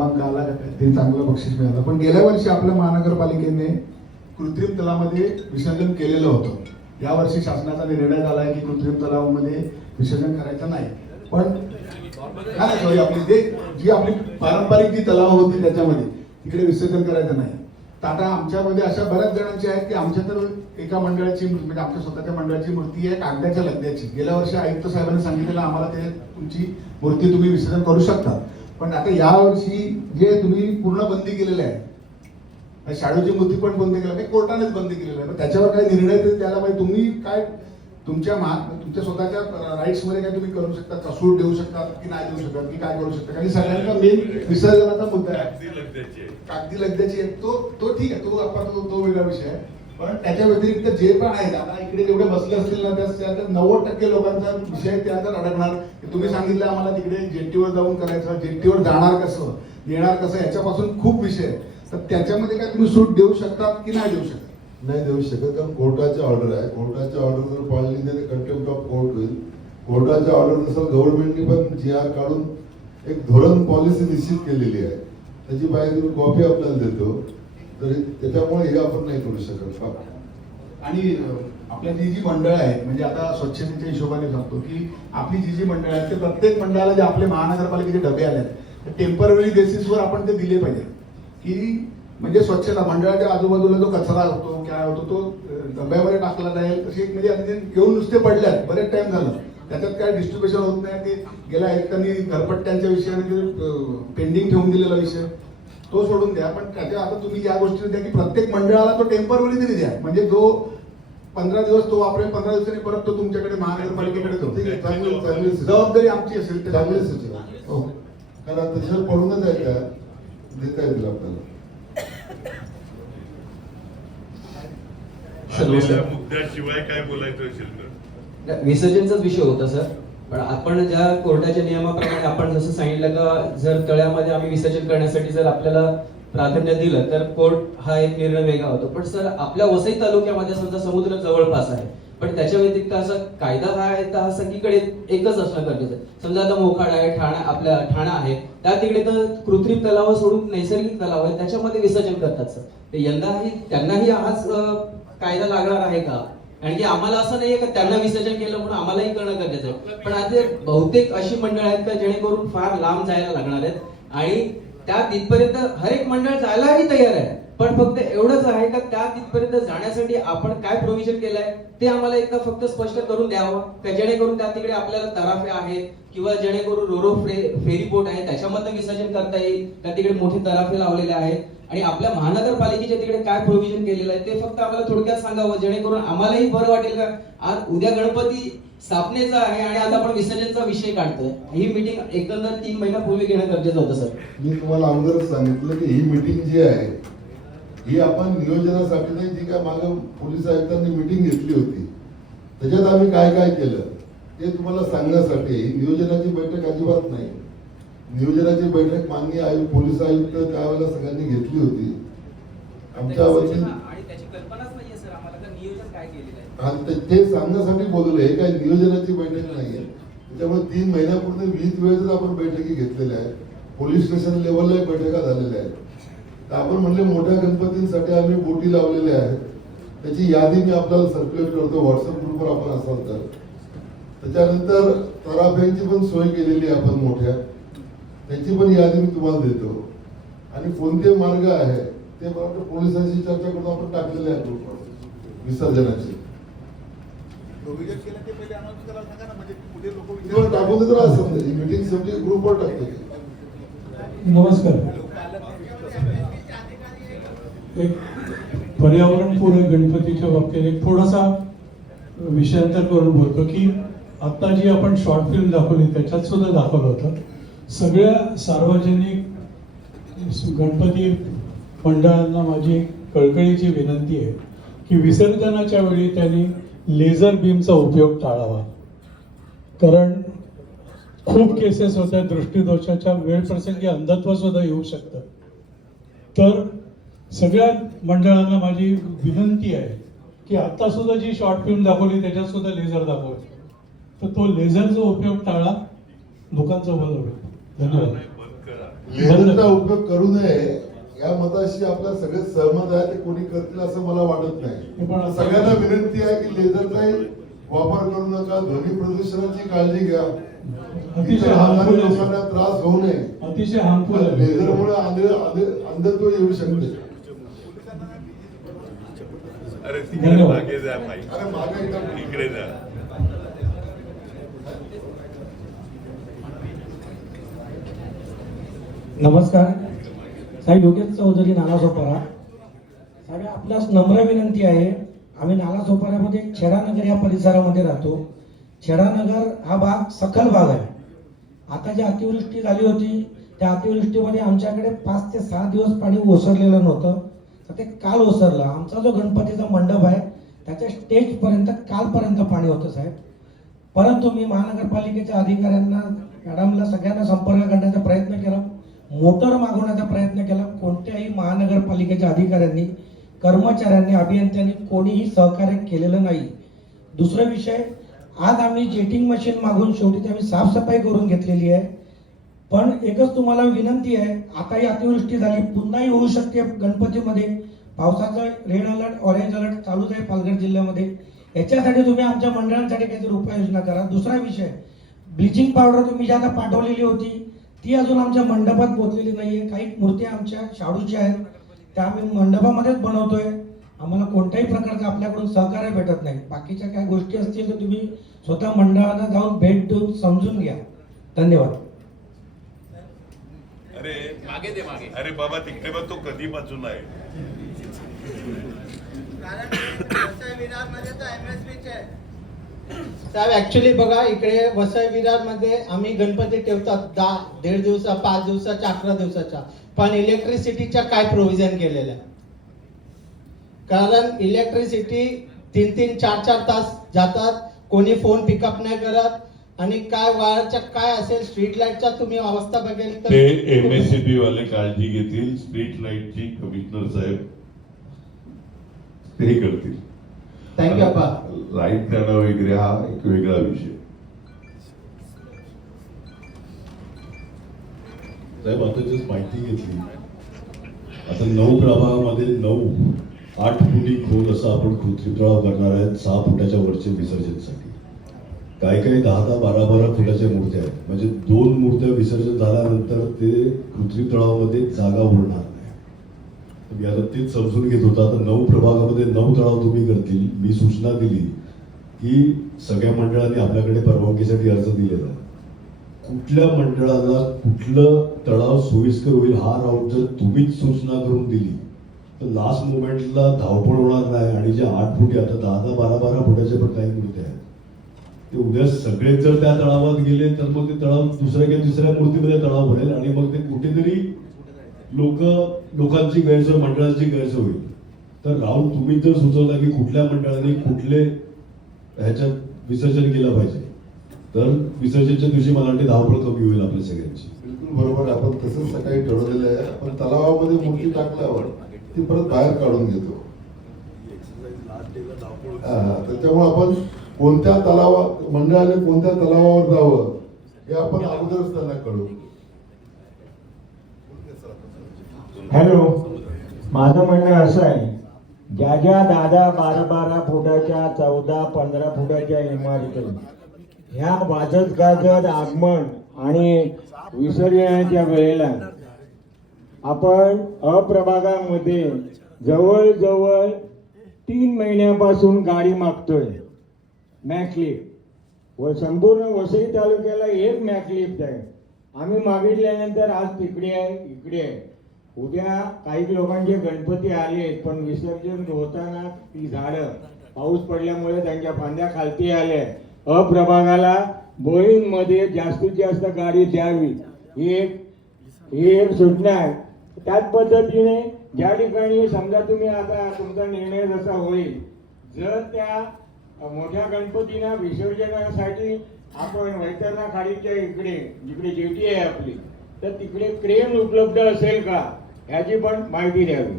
आला ते चांगलं बक्षीस मिळालं. पण गेल्या वर्षी आपल्या महानगरपालिकेने कृत्रिम तलामध्ये विसर्जन केलेलं होतं. यावर्षी शासनाचा निर्णय झाला आहे की कृत्रिम तलावामध्ये विसर्जन करायचं नाही. पण काय सॉरी आपली जे जी आपली पारंपरिक जी तलाव होती त्याच्यामध्ये तिकडे विसर्जन करायचं नाही. तर आता आमच्यामध्ये अशा बऱ्याच जणांची आहेत की आमच्या तर एका मंडळाची म्हणजे आमच्या स्वतःच्या मंडळाची मूर्ती आहे कागदाच्या लगद्याची. गेल्या वर्षी आयुक्त साहेबांनी सांगितलेलं आम्हाला ते तुमची मूर्ती तुम्ही विसर्जन करू शकता. पण आता यावर्षी जे तुम्ही पूर्ण बंदी केलेलं आहे म्हणजे शाडूची मूर्ती पण बंद केली आहे कोर्टानेच बंद केलेलं आहे. त्याच्यावर काय निर्णय द्यायला पाहिजे. तुम्ही काय तुमच्या महा तुमच्या स्वतःच्या राईट्समध्ये काय तुम्ही करू शकता? का सूट देऊ शकता की नाही देऊ शकता? की काय करू शकता? कारण सगळ्यांचा मेन विसर्जनाचा मुद्दा आहे. कागदी लगद्याची आहे. तो तो ठीक आहे. तो आपण तो वेगळा विषय आहे. पण त्याच्या व्यतिरिक्त जे पण आहेत आता इकडे जेवढे बसले असतील ना त्या नव्वद टक्के लोकांचा विषय त्यात अडकणार. की तुम्ही सांगितलं आम्हाला तिकडे जेट्टीवर जाऊन करायचं जेट्टीवर जाणार कसं येणार कसं याच्यापासून खूप विषय आहे. तर त्याच्यामध्ये काय तुम्ही सूट देऊ शकता की नाही देऊ शकता? नाही देऊ शकत कारण कोर्टाची ऑर्डर आहे. कोर्टाची ऑर्डर जर पाळली तर कंटेम्प्ट ऑफ कोर्ट होईल. कोर्टाच्या ऑर्डरनुसार गव्हर्नमेंटने पण जी आर काढून एक धोरण पॉलिसी निश्चित केलेली आहे. त्याची बाहेर तुम्ही कॉपी आपल्याला देतो. तरी त्याच्यामुळे हे आपण नाही करू शकत. आणि आपल्या जी जी मंडळ आहेत म्हणजे आता स्वच्छतेच्या हिशोबाने सांगतो की आपली जी जी मंडळ आहेत ते प्रत्येक मंडळाला जे आपले महानगरपालिकेचे डबे आले आहेत टेंपररी बेसिसवर आपण ते दिले पाहिजे. की म्हणजे स्वच्छता मंडळाच्या आजूबाजूला जो कचरा होतो काय होतो तो डब्यामध्ये टाकला जाईल तशी एक म्हणजे येऊन नुसते पडले आहेत बरेच टाइम झालं. त्याच्यात काय डिस्ट्रीब्युशन होत नाही ते गेल्या आयुक्तांनी घरपट्ट्यांच्या विषयाने पेंडिंग ठेवून दिलेला विषय. तो सोडून द्या पण त्याच्या आता तुम्ही या गोष्टी द्या की प्रत्येक मंडळाला तो टेंपररी तरी द्या. म्हणजे जो पंधरा दिवस तो वापरेल पंधरा दिवसांनी परत तो तुमच्याकडे महानगरपालिकेकडे जबाबदारी आमची असेल ते. चांगली सूचना हो. कारण त्याच्यावर पडूनच आहे त्या देता येतील आपल्याला. मुद्द्याशिवाय काय बोलायचं असेल तर? विसर्जनचाच विषय होता सर. पण आपण ज्या कोर्टाच्या नियमाप्रमाणे आपण जसं सांगितलं का जर तळ्यामध्ये आम्ही विसर्जन करण्यासाठी जर आपल्याला प्राधान्य दिलं तर कोर्ट हा एक निर्णय वेगळा होतो. पण सर आपल्या वसई तालुक्यामध्ये समजा समुद्र जवळपास आहे पण त्याच्या व्यतिरिक्त असा कायदा हा आहे तर हा सगळीकडे एकच असणं गरजेचं आहे. समजा आता मोखाड आहे ठाणा आपल्या ठाणा आहे त्या तिकडे तर कृत्रिम तलाव सोडून नैसर्गिक तलाव आहे त्याच्यामध्ये विसर्जन करतात सर. यंदाही त्यांनाही हाच कायदा लागणार आहे का? कारण की आम्हाला असं नाहीये का त्यांना विसर्जन केलं म्हणून आम्हालाही करणं गरजेचं आहे. पण आता बहुतेक अशी मंडळ आहेत का जेणेकरून फार लांब जायला लागणार आहेत. आणि त्या तिथपर्यंत हर एक मंडळ जायलाही तयार आहे. पण फक्त एवढंच आहे का त्या तिथपर्यंत जाण्यासाठी आपण काय प्रोव्हिजन केलंय ते आम्हाला एकदा फक्त स्पष्ट करून द्यावं. का जेणेकरून त्या तिकडे आपल्याला तराफे आहेत किंवा जेणेकरून रोरो फेरी बोट आहे त्याच्यामधनं विसर्जन करता येईल. त्या तिकडे मोठे तराफे लावलेले आहेत. आणि आपल्या महानगरपालिकेच्या तिकडे काय प्रोव्हिजन केलेलं आहे ते फक्त आम्हाला थोडक्यात सांगावं जेणेकरून आम्हालाही बरं वाटेल का? आज उद्या गणपती स्थापनेचा आहे आणि आज आपण विसर्जनचा विषय काढतोय. ही मीटिंग एकंदर तीन महिन्यापूर्वी घेणं गरजेचं होतं सर. मी तुम्हाला अगोदरच सांगितलं की ही मीटिंग जी आहे ही आपण नियोजनासाठी नाही जी काय मागं पोलीस आयुक्तांनी मीटिंग घेतली होती. त्याच्यात आम्ही काय काय केलं ते तुम्हाला सांगण्यासाठी नियोजनाची बैठक अजिबात नाही. नियोजनाची बैठक माननीय आयुक्त पोलीस आयुक्त त्यावेळेला सगळ्यांनी घेतली होती. आमच्या वतीने ते- सांगण्यासाठी बोलवलं हे काय नियोजनाची बैठक नाहीये. त्याच्यामुळे तीन महिन्यापूर्वी वीस वेळेस आपण बैठकी घेतलेल्या आहेत पोलीस स्टेशन लेवलला बैठका झालेल्या आहेत. तर आपण म्हणले मोठ्या गणपतींसाठी आम्ही बोटी लावलेल्या आहेत. त्याची यादी मी आपल्याला सर्क्युलेट करतो व्हॉट्सअप ग्रुपवर आपण असाल तर. त्याच्यानंतर तराफ्यांची पण सोय केलेली आहे आपण मोठ्या. त्याची पण यादी मी तुम्हाला देतो. आणि कोणते मार्ग आहे ते मला वाटतं पोलिसांशी चर्चा करून आपण टाकलेले आहे ग्रुपवर विसर्जनाचे. म्हणजे टाकून असं ही मीटिंग ग्रुपवर टाकतो. की. नमस्कार. एक पर्यावरणपूरक गणपतीच्या बाबतीत एक थोडासा विषयांतर करून बोलतो की आता जी आपण शॉर्ट फिल्म दाखवली त्याच्यात सुद्धा दाखवलं होतं. सगळ्या सार्वजनिक गणपती मंडळांना माझी कळकळीची विनंती आहे की विसर्जनाच्या वेळी त्यांनी लेझर बीमचा उपयोग टाळावा. कारण खूप केसेस होत्या दृष्टीदोषाच्या वेळ प्रसंगी येऊ शकतं. तर सगळ्या मंडळांना माझी विनंती आहे की आत्तासुद्धा जी शॉर्ट फिल्म दाखवली त्याच्यातसुद्धा लेझर दाखवली तर तो लेझरचा उपयोग टाळा लोकांचं बंद होईल. लेझरचा उपयोग करू नये. या मताशी आपल्या सगळे सहमत आहे ते कोणी करतील असं मला वाटत नाही. पण- सगळ्यांना विनंती आहे की लेझरचाही वापर करू नका ध्वनी प्रदूषणाची काळजी घ्या. लोकांना त्रास होऊ नये. अतिशय हार्मफुल आहे. लेझरमुळे अंध- अंध- अंधत्व येऊ शकते. अरे. मागे जा. इकडे जा. नमस्कार. साहेब योगेश चौधरी नालासोपारा साहेब आपल्यास नम्र विनंती आहे आम्ही नालासोपाऱ्यामध्ये छेडानगर या परिसरामध्ये राहतो. छेडानगर हा भाग सखल भाग आहे. आता जी अतिवृष्टी झाली होती त्या अतिवृष्टीमध्ये आमच्याकडे पाच ते सहा दिवस पाणी ओसरलेलं नव्हतं. तर ते काल ओसरलं. आमचा जो गणपतीचा मंडप आहे त्याच्या स्टेजपर्यंत कालपर्यंत पाणी होतं साहेब. परंतु मी महानगरपालिकेच्या अधिकाऱ्यांना मॅडमला सगळ्यांना संपर्क करण्याचा प्रयत्न केला. मोटर मागवण्याचा प्रयत्न केला. कोणत्याही महानगरपालिकेच्या अधिकाऱ्यांनी कर्मचाऱ्यांनी अभियंत्यांनी कोणीही सहकार्य केलेलं नाही. दुसरा विषय आज आम्ही जेटिंग मशीन मागून शेवटी ती आम्ही साफसफाई करून घेतलेली आहे. पण एकच तुम्हाला विनंती आहे आताही अतिवृष्टी झाली पुन्हाही होऊ शकते गणपतीमध्ये. पावसाचा रेड अलर्ट ऑरेंज अलर्ट चालूच आहे पालघर जिल्ह्यामध्ये. याच्यासाठी तुम्ही आमच्या मंडळांसाठी काहीतरी उपाययोजना करा. दुसरा विषय ब्लिचिंग पावडर तुम्ही जी आता पाठवलेली होती ती अजून आमच्या मंडपात पोहोचलेली नाहीये. काही मूर्त्या आमच्या शाडूच्या आहेत. त्या आम्ही मंडपामध्येच बनवतोय. आम्हाला कोणत्याही प्रकारचं आपल्याकडून सहकार्य भेटत नाही. बाकीच्या काय गोष्टी असतील तर तुम्ही स्वतः मंडळाला जाऊन भेट देऊन समजून घ्या. धन्यवाद. अरे मागे दे मागे. अरे बाबा तिकडे बघ तो कधीपासून आहे. साहेब ऍक्च्युली बघा इकडे वसई विरारमध्ये आम्ही गणपती ठेवतात दहा दीड दिवसा पाच दिवसाच्या अकरा दिवसाच्या. पण इलेक्ट्रिसिटीच्या काय प्रोव्हिजन केलेलं आहे? कारण इलेक्ट्रिसिटी तीन तीन चार चार तास जातात. कोणी फोन पिकअप नाही करत. आणि काय वायरच्या काय असेल स्ट्रीट लाईटच्या तुम्ही अवस्था बघेल ते एमएससीबी वाले काळजी घेतील. स्ट्रीट लाईटची कमिशनर साहेब ते करतील. थँक्यू अप्पा. राईट देणं वगैरे हा एक वेगळा विषय. साहेब आता जस्ट माहिती घेतली. आता नऊ प्रभागामध्ये नऊ आठ फुटी खोल असा आपण कृत्रिम तलाव करणार आहेत. सहा फुटाच्या वरचे विसर्जनसाठी. काही काही दहा दहा बारा बारा फुटाच्या मूर्त्या आहेत. म्हणजे दोन मूर्त्या विसर्जन झाल्यानंतर ते कृत्रिम तळावामध्ये जागा उरणार नाही. मी आता तेच समजून घेत होता. आता नऊ प्रभागामध्ये नऊ तळाव तुम्ही करतील. मी सूचना दिली. की सगळ्या मंडळांनी आपल्याकडे परवानगीसाठी अर्ज दिलेला. आहे कुठल्या मंडळाला कुठलं तळाव सोयीस्कर होईल हा राऊंड जर तुम्हीच सूचना करून दिली तर लास्ट मोमेंटला धावपळ होणार नाही आणि जे आठ फुटी आता दहा दहा बारा बारा फुटाचे पण काही मूर्ती आहेत. ते उद्या सगळेच जर त्या तळावात गेले तर मग ते तळाव दुसऱ्या किंवा तिसऱ्या मूर्तीमध्ये तळाव भरेल आणि मग ते कुठेतरी लोक लोकांची गैरसोय मंडळांची गैरसोय होईल. तर राहुल तुम्ही जर सुचवला की कुठल्या मंडळाने कुठले ह्याच्यात विसर्जन केलं पाहिजे. तर विसर्जनच्या दिवशी मला वाटते धावपळ कमी होईल आपल्या सगळ्यांची. बिलकुल बरोबर. आपण तसंच सकाळी ठरवलेलं आहे. आपण तलावामध्ये मूर्ती टाकल्यावर ती परत बाहेर काढून घेतो. हा, त्याच्यामुळे आपण कोणत्या तलावात मंडळाने कोणत्या तलावावर जावं हे आपण अगोदरच त्यांना कळू हॅलो. माझं म्हणणं असं आहे ज्या ज्या दहा बारा बारा फुटाच्या चौदा पंधरा फुटाच्या इमारती ह्या वाजत गाजत आगमन आणि विसर्जनाच्या वेळेला आपण अप्रभागामध्ये जवळजवळ तीन महिन्यापासून गाडी मागतोय. मॅकलिफ्ट व संपूर्ण वसई तालुक्याला एक मॅकलिफ्ट आहे. आम्ही मागितल्यानंतर आज तिकडे आहे इकडे आहे. उद्या काही लोकांचे गणपती आले पण विसर्जन होताना ती झाडं. पाऊस पडल्यामुळे त्यांच्या फांद्या खालती आल्या. अप्रभागाला बोईंगमध्ये जास्तीत जास्त गाडी द्यावी. ही एक ही एक सूचना आहे. त्याच पद्धतीने ज्या ठिकाणी समजा तुम्ही आता तुमचा निर्णय जसा होईल जर त्या मोठ्या गणपतींना विसर्जनासाठी आपण वैतरणा खाडीच्या इकडे जिकडे जेटी आहे आपली तर तिकडे क्रेन उपलब्ध असेल का? ह्याची पण माहिती द्यावी